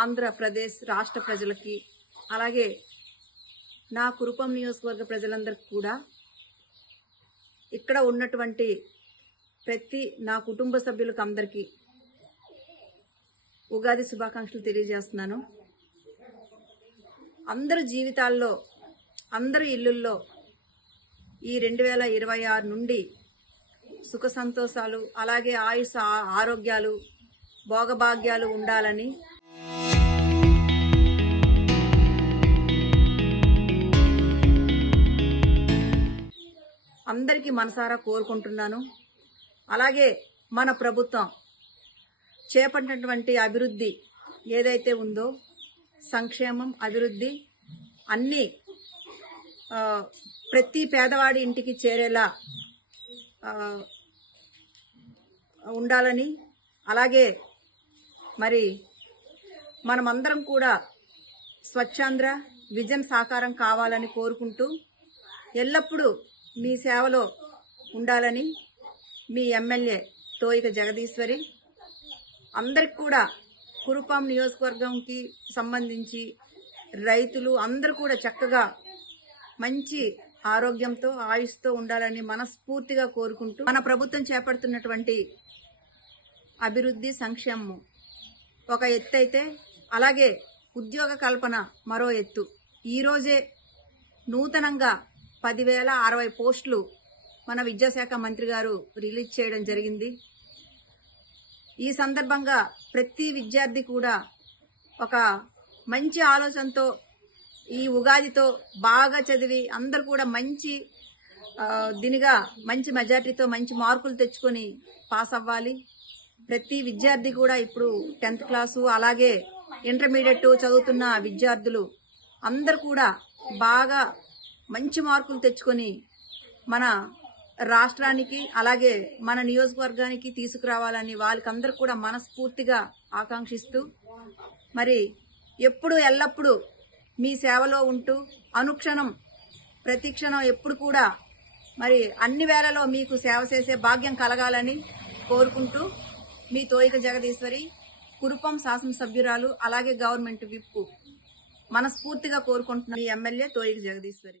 ఆంధ్రప్రదేశ్ రాష్ట్ర ప్రజలకి అలాగే నా కురుపం నియోజకవర్గ ప్రజలందరికీ కూడా ఇక్కడ ఉన్నటువంటి ప్రతి నా కుటుంబ సభ్యులకు అందరికీ ఉగాది శుభాకాంక్షలు తెలియజేస్తున్నాను. అందరి జీవితాల్లో అందరి ఇళ్ళల్లో ఈ 2026 నుండి సుఖ సంతోషాలు అలాగే ఆయుష్ ఆరోగ్యాలు భోగభాగ్యాలు ఉండాలని అందరికీ మనసారా కోరుకుంటున్నాను. అలాగే మన ప్రభుత్వం చేపట్టినటువంటి అభివృద్ధి ఏదైతే ఉందో సంక్షేమం అభివృద్ధి అన్నీ ప్రతి పేదవాడి ఇంటికి చేరేలా ఉండాలని అలాగే మరి మనమందరం కూడా స్వచ్ఛాంధ్ర విజన్ సాకారం కావాలని కోరుకుంటూ ఎల్లప్పుడూ మీ సేవలో ఉండాలని మీ ఎమ్మెల్యే తోయిక జగదీశ్వరి అందరికి కూడా కురుపాం నియోజకవర్గంకి సంబంధించి రైతులు అందరూ కూడా చక్కగా మంచి ఆరోగ్యంతో ఆయుష్తో ఉండాలని మనస్ఫూర్తిగా కోరుకుంటూ మన ప్రభుత్వం చేపడుతున్నటువంటి అభివృద్ధి సంక్షేమం ఒక ఎత్తు అయితే అలాగే ఉద్యోగ కల్పన మరో ఎత్తు. ఈరోజే నూతనంగా 10,060 పోస్టులు మన విద్యాశాఖ మంత్రి గారు రిలీజ్ చేయడం జరిగింది. ఈ సందర్భంగా ప్రతి విద్యార్థి కూడా ఒక మంచి ఆలోచనతో ఈ ఉగాదితో బాగా చదివి అందరు కూడా మంచి దీనిగా మంచి మెజార్టీతో మంచి మార్కులు తెచ్చుకొని పాస్ అవ్వాలి. ప్రతి విద్యార్థి కూడా ఇప్పుడు 10th క్లాసు అలాగే ఇంటర్మీడియట్ చదువుతున్న విద్యార్థులు అందరు కూడా బాగా మంచి మార్కులు తెచ్చుకొని మన రాష్ట్రానికి అలాగే మన నియోజకవర్గానికి తీసుకురావాలని వాళ్ళకందరూ కూడా మనస్ఫూర్తిగా ఆకాంక్షిస్తూ మరి ఎప్పుడు ఎల్లప్పుడూ మీ సేవలో ఉంటూ అనుక్షణం ప్రతిక్షణం ఎప్పుడు కూడా మరి అన్ని వేళలో మీకు సేవ చేసే భాగ్యం కలగాలని కోరుకుంటూ మీ తోయిక జగదీశ్వరి కురుపం శాసనసభ్యురాలు అలాగే గవర్నమెంట్ విప్ మనస్ఫూర్తిగా కోరుకుంటున్న మీ ఎమ్మెల్యే తోయిక జగదీశ్వరి.